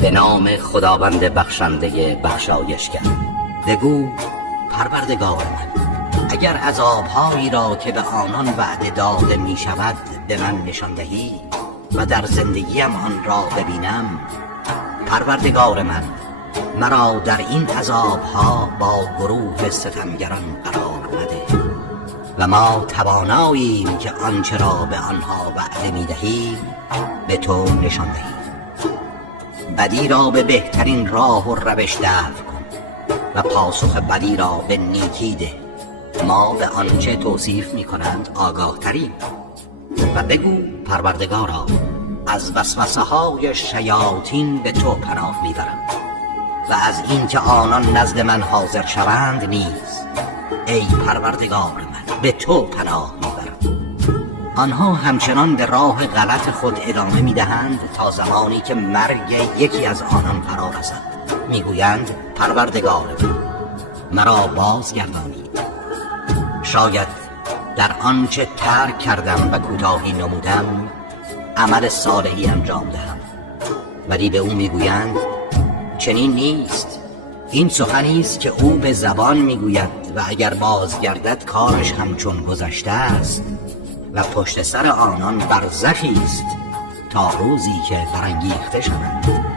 به نام خداوند بخشنده بخشایشگر. بگو پروردگار من، اگر عذابهایی را که به آنان وعده داده می شود به من نشان دهی و در زندگیم آن را ببینم، پروردگار من مرا در این عذابها با گروه ستمگران قرار مده و ما تواناییم که آنچه را به آنها وعده می دهیم به تو نشان دهیم. بدی را به بهترین راه و روش دفع کن و پاسخ بدی را به نیکی ده. ما به آنچه توصیف می کنند آگاه تریم. و بگو پروردگارا، از وسوسه های شیاطین به تو پناه می برم و از این که آنان نزد من حاضر شوند نیز ای پروردگار من به تو پناه می برم. آنها همچنان به راه غلط خود ادامه می دهند تا زمانی که مرگ یکی از آنان فرا رسد. می گویند پروردگار من مرا بازگردانید، شاید در آنچه ترک کردم و کوتاهی نمودم عمل صالحی انجام دهم. ولی به او میگویند چنین نیست، این سخنی است که او به زبان میگوید و اگر بازگردد کارش همچون گذشته است و پشت سر آنان برزخی است تا روزی که برانگیخته شوند.